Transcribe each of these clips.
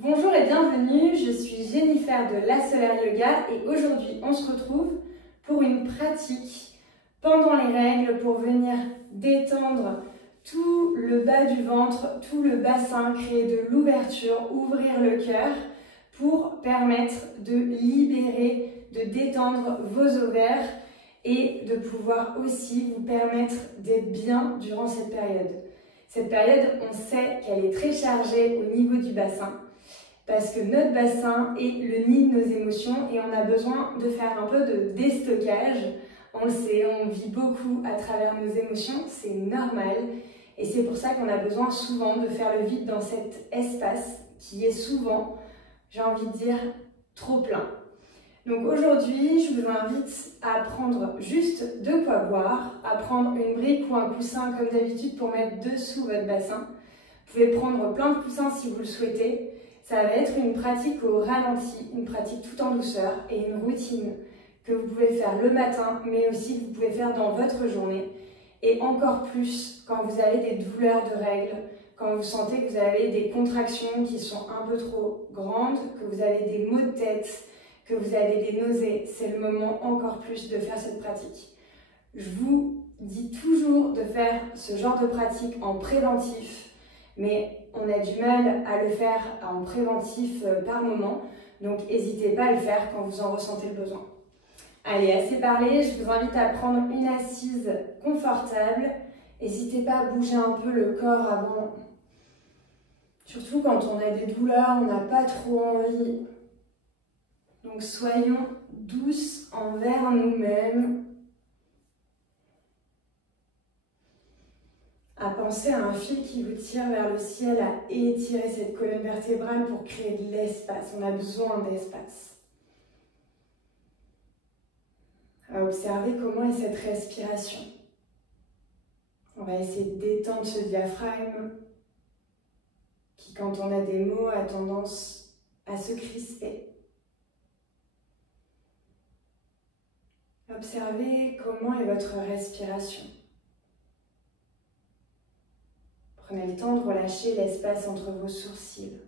Bonjour et bienvenue, je suis Jennifer de La Solaire Yoga et aujourd'hui on se retrouve pour une pratique pendant les règles pour venir détendre tout le bas du ventre, tout le bassin, créer de l'ouverture, ouvrir le cœur pour permettre de libérer, de détendre vos ovaires et de pouvoir aussi vous permettre d'être bien durant cette période. Cette période, on sait qu'elle est très chargée au niveau du bassin parce que notre bassin est le nid de nos émotions et on a besoin de faire un peu de déstockage. On le sait, on vit beaucoup à travers nos émotions, c'est normal. Et c'est pour ça qu'on a besoin souvent de faire le vide dans cet espace qui est souvent, j'ai envie de dire, trop plein. Donc aujourd'hui, je vous invite à prendre juste de quoi boire, à prendre une brique ou un coussin comme d'habitude pour mettre dessous votre bassin. Vous pouvez prendre plein de coussins si vous le souhaitez. Ça va être une pratique au ralenti, une pratique tout en douceur et une routine que vous pouvez faire le matin, mais aussi que vous pouvez faire dans votre journée. Et encore plus quand vous avez des douleurs de règles, quand vous sentez que vous avez des contractions qui sont un peu trop grandes, que vous avez des maux de tête, que vous avez des nausées, c'est le moment encore plus de faire cette pratique. Je vous dis toujours de faire ce genre de pratique en préventif, mais on a du mal à le faire en préventif par moment, donc n'hésitez pas à le faire quand vous en ressentez le besoin. Allez, assez parlé, je vous invite à prendre une assise confortable. N'hésitez pas à bouger un peu le corps avant. Surtout quand on a des douleurs, on n'a pas trop envie. Donc soyons douces envers nous-mêmes. À penser à un fil qui vous tire vers le ciel, à étirer cette colonne vertébrale pour créer de l'espace. On a besoin d'espace. À observer comment est cette respiration. On va essayer de détendre ce diaphragme qui, quand on a des mots, a tendance à se crisper. Observez comment est votre respiration. Prenez le temps de relâcher l'espace entre vos sourcils.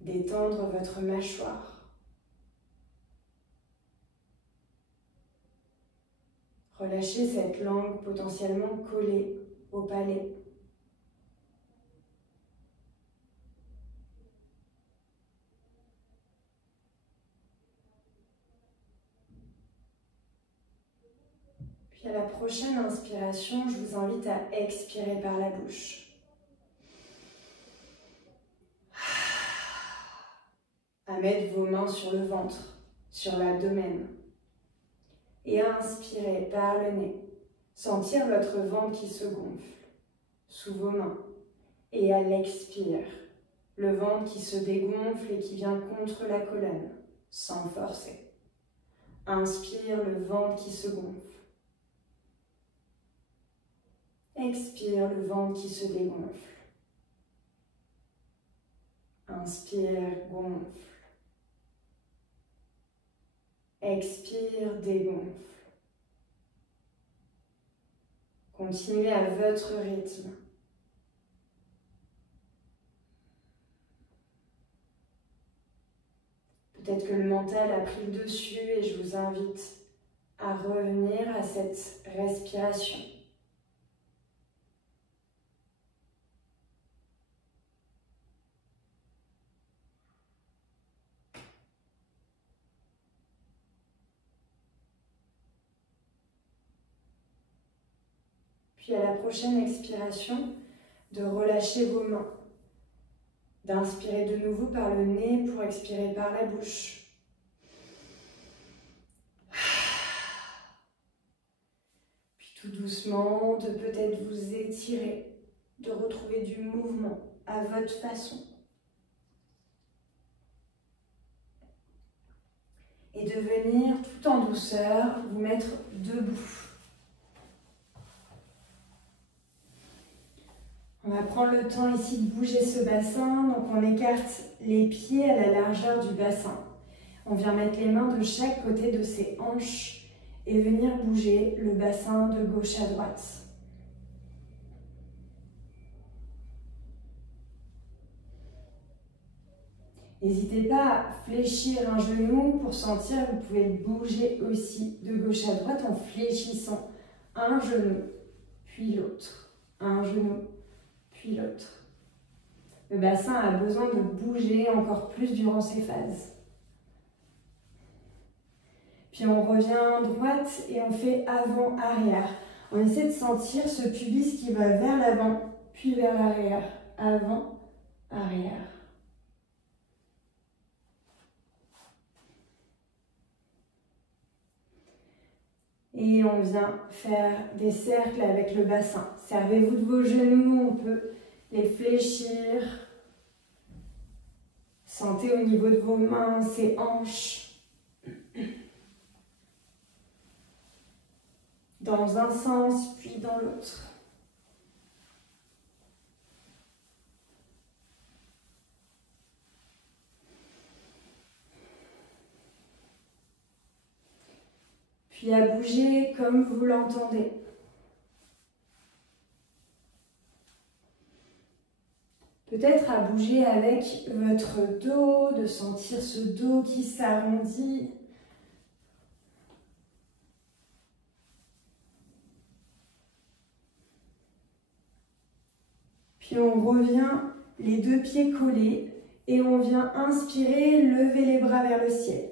Détendre votre mâchoire. Relâchez cette langue potentiellement collée au palais. Puis à la prochaine inspiration, je vous invite à expirer par la bouche. À mettre vos mains sur le ventre, sur l'abdomen. Et à inspirer par le nez. Sentir votre ventre qui se gonfle sous vos mains. Et à l'expire, le ventre qui se dégonfle et qui vient contre la colonne, sans forcer. Inspire, le ventre qui se gonfle. Expire, le ventre qui se dégonfle. Inspire, gonfle. Expire, dégonfle. Continuez à votre rythme. Peut-être que le mental a pris le dessus et je vous invite à revenir à cette respiration. Puis à la prochaine expiration, de relâcher vos mains. D'inspirer de nouveau par le nez pour expirer par la bouche. Puis tout doucement, de peut-être vous étirer, de retrouver du mouvement à votre façon. Et de venir tout en douceur vous mettre debout. On va prendre le temps ici de bouger ce bassin, donc on écarte les pieds à la largeur du bassin. On vient mettre les mains de chaque côté de ses hanches et venir bouger le bassin de gauche à droite. N'hésitez pas à fléchir un genou pour sentir, vous pouvez bouger aussi de gauche à droite en fléchissant un genou, puis l'autre. Un genou, puis l'autre. Le bassin a besoin de bouger encore plus durant ces phases. Puis on revient droite et on fait avant-arrière. On essaie de sentir ce pubis qui va vers l'avant, puis vers l'arrière. Avant, arrière. Et on vient faire des cercles avec le bassin. Servez-vous de vos genoux, on peut les fléchir. Sentez au niveau de vos mains, ces hanches. Dans un sens, puis dans l'autre. Puis à bouger comme vous l'entendez. Peut-être à bouger avec votre dos, de sentir ce dos qui s'arrondit. Puis on revient les deux pieds collés et on vient inspirer, lever les bras vers le ciel.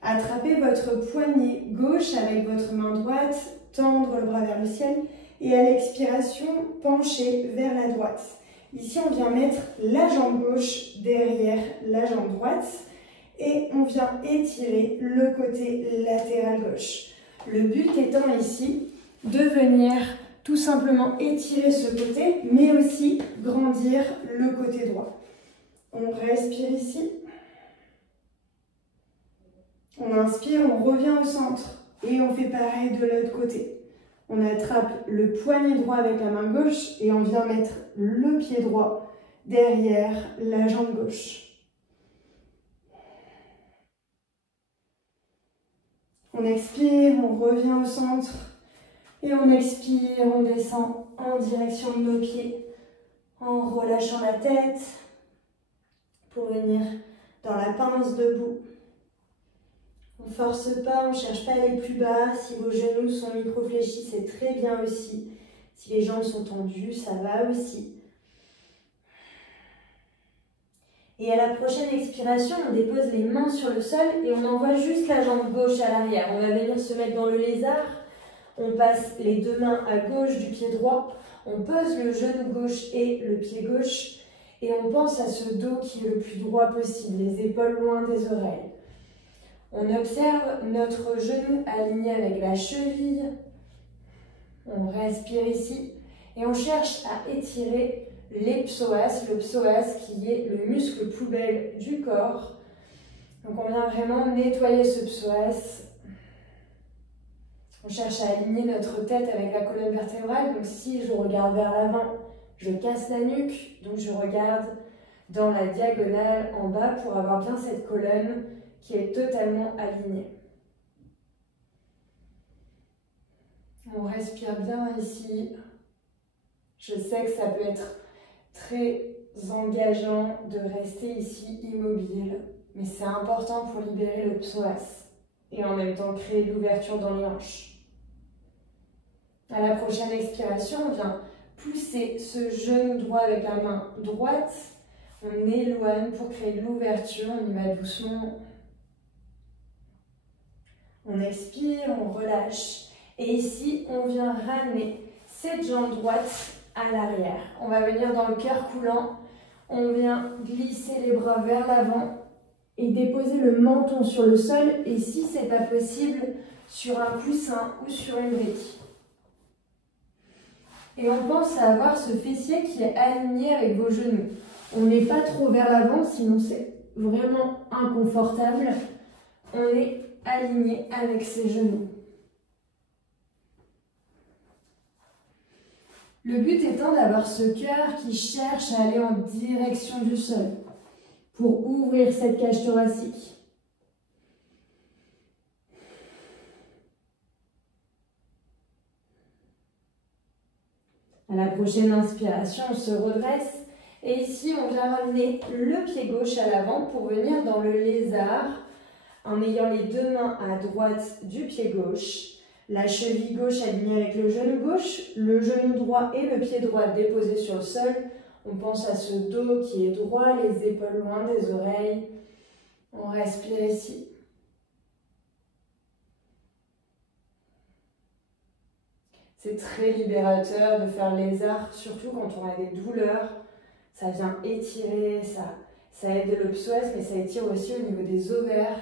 Attrapez votre poignet gauche avec votre main droite, tendre le bras vers le ciel et à l'expiration, penchez vers la droite. Ici, on vient mettre la jambe gauche derrière la jambe droite et on vient étirer le côté latéral gauche. Le but étant ici de venir tout simplement étirer ce côté, mais aussi grandir le côté droit. On respire ici. On inspire, on revient au centre et on fait pareil de l'autre côté. On attrape le poignet droit avec la main gauche et on vient mettre le pied droit derrière la jambe gauche. On expire, on revient au centre et on expire, on descend en direction de nos pieds en relâchant la tête pour venir dans la pince debout. On ne force pas, on ne cherche pas à aller plus bas. Si vos genoux sont micro-fléchis, c'est très bien aussi. Si les jambes sont tendues, ça va aussi. Et à la prochaine expiration, on dépose les mains sur le sol et on envoie juste la jambe gauche à l'arrière. On va venir se mettre dans le lézard. On passe les deux mains à gauche du pied droit. On pose le genou gauche et le pied gauche. Et on pense à ce dos qui est le plus droit possible, les épaules loin des oreilles. On observe notre genou aligné avec la cheville. On respire ici et on cherche à étirer les psoas, le psoas qui est le muscle poubelle du corps. Donc on vient vraiment nettoyer ce psoas. On cherche à aligner notre tête avec la colonne vertébrale. Donc si je regarde vers l'avant, je casse la nuque. Donc je regarde dans la diagonale en bas pour avoir bien cette colonne qui est totalement alignée. On respire bien ici. Je sais que ça peut être très engageant de rester ici immobile, mais c'est important pour libérer le psoas et en même temps créer de l'ouverture dans les hanches. À la prochaine expiration, on vient pousser ce genou droit avec la main droite. On éloigne pour créer de l'ouverture, on y va doucement. On expire, on relâche. Et ici, on vient ramener cette jambe droite à l'arrière. On va venir dans le cœur coulant. On vient glisser les bras vers l'avant et déposer le menton sur le sol. Et si ce n'est pas possible, sur un coussin ou sur une brique. Et on pense à avoir ce fessier qui est aligné avec vos genoux. On n'est pas trop vers l'avant, sinon c'est vraiment inconfortable. On est aligné avec ses genoux. Le but étant d'avoir ce cœur qui cherche à aller en direction du sol pour ouvrir cette cage thoracique. À la prochaine inspiration, on se redresse Et ici, on vient ramener le pied gauche à l'avant pour venir dans le lézard en ayant les deux mains à droite du pied gauche, la cheville gauche alignée avec le genou droit et le pied droit déposés sur le sol. On pense à ce dos qui est droit, les épaules loin des oreilles. On respire ici. C'est très libérateur de faire lézard, surtout quand on a des douleurs. Ça vient étirer, ça aide le psoas, mais ça étire aussi au niveau des ovaires.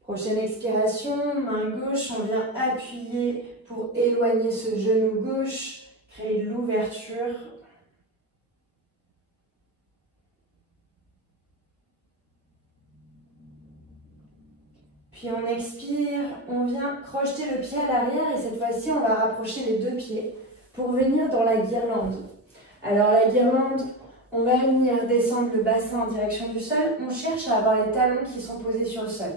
Prochaine expiration, main gauche, on vient appuyer pour éloigner ce genou gauche, créer de l'ouverture. Puis on expire, on vient crocheter le pied à l'arrière et cette fois-ci on va rapprocher les deux pieds pour venir dans la guirlande. Alors la guirlande, on va venir descendre le bassin en direction du sol, on cherche à avoir les talons qui sont posés sur le sol.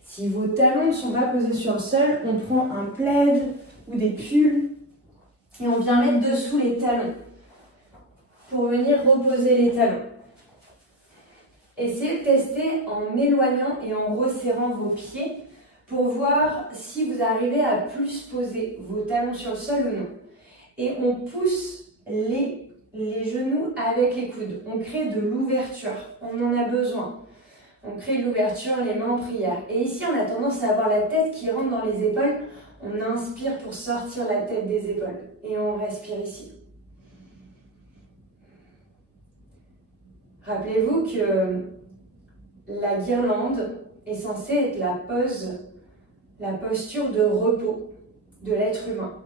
Si vos talons ne sont pas posés sur le sol, on prend un plaid ou des pulls et on vient mettre dessous les talons pour venir reposer les talons. Essayez de tester en éloignant et en resserrant vos pieds pour voir si vous arrivez à plus poser vos talons sur le sol ou non. Et on pousse les genoux avec les coudes. On crée de l'ouverture. On en a besoin. On crée de l'ouverture, les mains en prière. Et ici, on a tendance à avoir la tête qui rentre dans les épaules. On inspire pour sortir la tête des épaules. Et on respire ici. Rappelez-vous que la guirlande est censée être la posture de repos de l'être humain.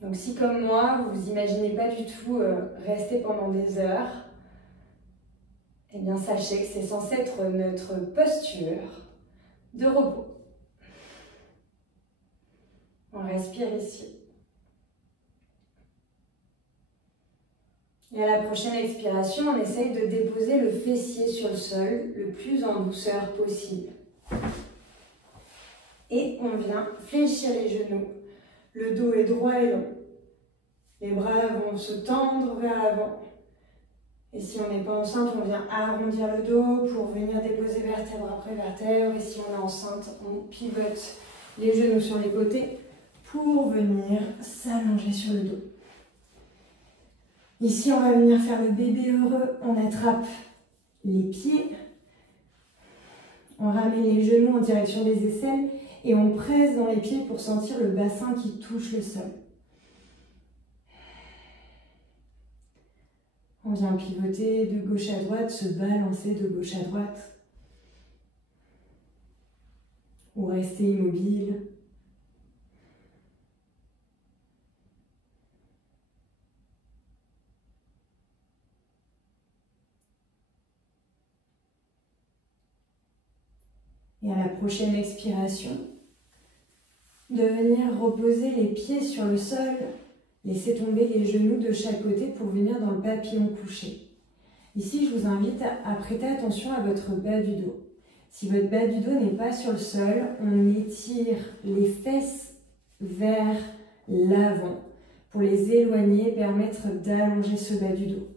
Donc si comme moi, vous vous imaginez pas du tout rester pendant des heures, eh bien sachez que c'est censé être notre posture de repos. On respire ici. Et à la prochaine expiration, on essaye de déposer le fessier sur le sol le plus en douceur possible. Et on vient fléchir les genoux. Le dos est droit et long. Les bras vont se tendre vers l'avant. Et si on n'est pas enceinte, on vient arrondir le dos pour venir déposer vertèbre après vertèbre. Et si on est enceinte, on pivote les genoux sur les côtés pour venir s'allonger sur le dos. Ici, on va venir faire le bébé heureux. On attrape les pieds. On ramène les genoux en direction des aisselles et on presse dans les pieds pour sentir le bassin qui touche le sol. On vient pivoter de gauche à droite, se balancer de gauche à droite. Ou rester immobile. Et à la prochaine expiration, de venir reposer les pieds sur le sol, laisser tomber les genoux de chaque côté pour venir dans le papillon couché. Ici, je vous invite à prêter attention à votre bas du dos. Si votre bas du dos n'est pas sur le sol, on étire les fesses vers l'avant pour les éloigner et permettre d'allonger ce bas du dos.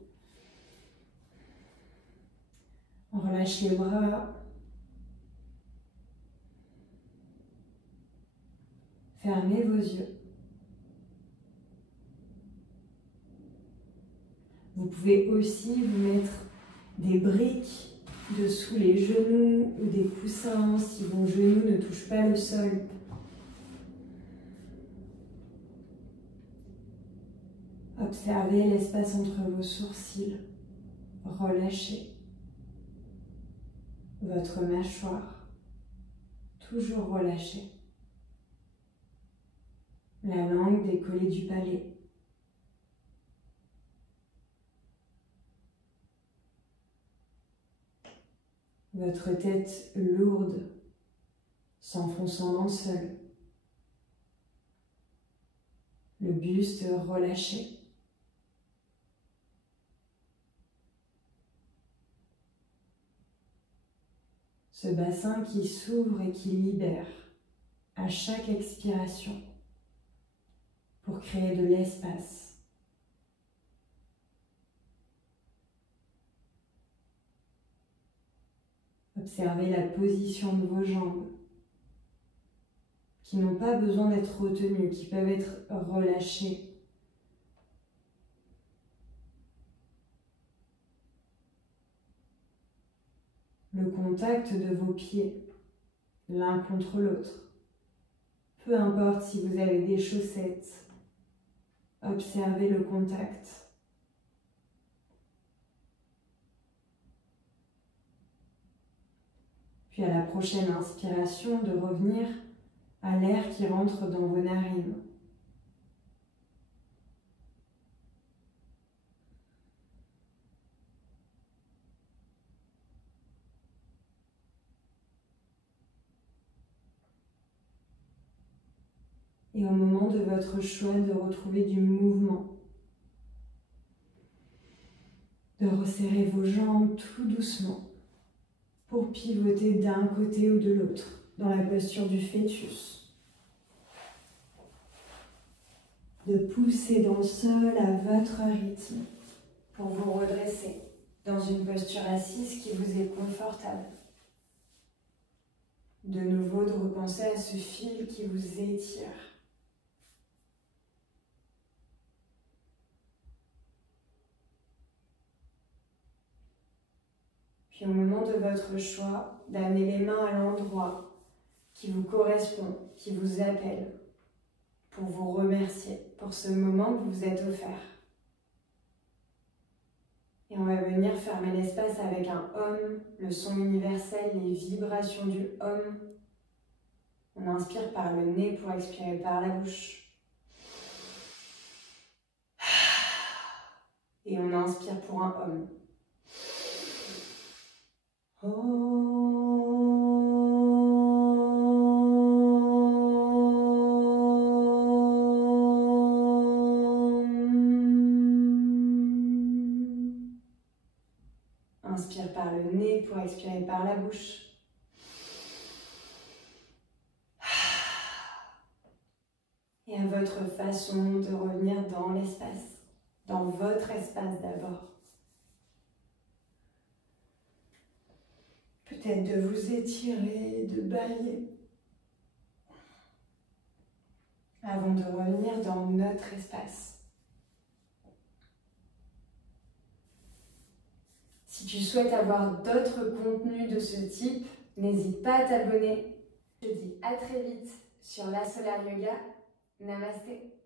On relâche les bras. Fermez vos yeux. Vous pouvez aussi vous mettre des briques dessous les genoux ou des coussins si vos genoux ne touchent pas le sol. Observez l'espace entre vos sourcils. Relâchez votre mâchoire. Toujours relâchée. La langue décollée du palais. Votre tête lourde, s'enfonçant dans le sol. Le buste relâché. Ce bassin qui s'ouvre et qui libère à chaque expiration pour créer de l'espace. Observez la position de vos jambes qui n'ont pas besoin d'être retenues, qui peuvent être relâchées. Le contact de vos pieds, l'un contre l'autre. Peu importe si vous avez des chaussettes, observez le contact. Puis à la prochaine inspiration, de revenir à l'air qui rentre dans vos narines. Et au moment de votre choix, de retrouver du mouvement, de resserrer vos jambes tout doucement pour pivoter d'un côté ou de l'autre dans la posture du fœtus. De pousser dans le sol à votre rythme pour vous redresser dans une posture assise qui vous est confortable. De nouveau, de repenser à ce fil qui vous étire. Puis au moment de votre choix, d'amener les mains à l'endroit qui vous correspond, qui vous appelle, pour vous remercier pour ce moment que vous vous êtes offert. Et on va venir fermer l'espace avec un Om, le son universel, les vibrations du Om. On inspire par le nez pour expirer par la bouche. Et on inspire pour un Om. Inspire par le nez pour expirer par la bouche. Et à votre façon de revenir dans l'espace, dans votre espace d'abord. Peut-être de vous étirer, de bâiller, avant de revenir dans notre espace. Si tu souhaites avoir d'autres contenus de ce type, n'hésite pas à t'abonner. Je te dis à très vite sur La Solar Yoga. Namasté.